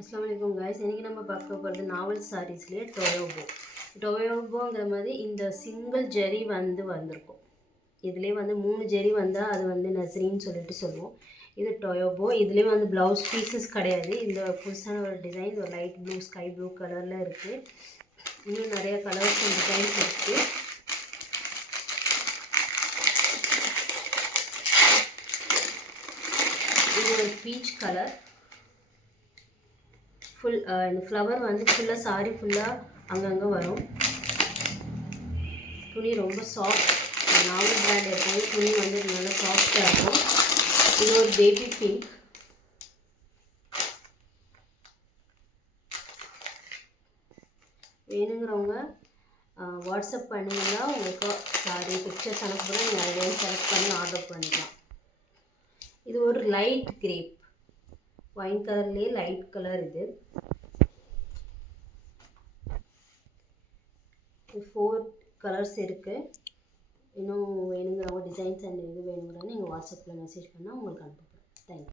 अस्सलाम वालेकुम गाइस इनकी நம்ம பார்க்க போகிறது நாவல் சாரீஸ்லயே டொயோபோங்கிற மாதிரி இந்த சிங்கிள் ஜெரி வந்திருக்கும். இதுலேயே மூணு ஜெரி வந்தால் அது நஸ்ரீன்னு சொல்லுவோம். இது டொயோபோ. இதுலேயே ப்ளவுஸ் பீசஸ் கிடையாது. இந்த புதுசான ஒரு டிசைன் ஒரு லைட் ப்ளூ ஸ்கை ப்ளூ கலரில் இருக்குது. இன்னும் நிறைய கலர்ஸ் அண்ட் டிசைன்ஸ் இருக்குது. இது ஒரு பீச் கலர். ஃபுல் இந்த ஃப்ளவர் ஃபுல்லாக சாரி ஃபுல்லாக அங்கங்கே வரும். துணி ரொம்ப சாஃப்ட். நாவல் பிராண்ட் எப்போது துணி நல்லா சாஃப்டாக இருக்கும். இது ஒரு பேபி பிங்க். வேணுங்கிறவங்க வாட்ஸ்அப் பண்ணிங்கன்னா உங்களுக்கு சாரி பிக்சர்ஸ் அனுப்புகிறேன். நீங்கள் அதில் செலக்ட் பண்ணி ஆர்டர் பண்ணிக்கலாம். இது ஒரு லைட் கிரேப் ஒயின் கலர்லேயே லைட் கலர். இது 4 கலர்ஸ் இருக்குது. இன்னும் வேணுங்கிறவங்க டிசைன்ஸ் அண்ட் இது வேணுங்கிறவங்க நீங்கள் வாட்ஸ்அப்பில் மெசேஜ் பண்ணால் உங்களுக்கு அனுப்புகிறேன். தேங்க்யூ.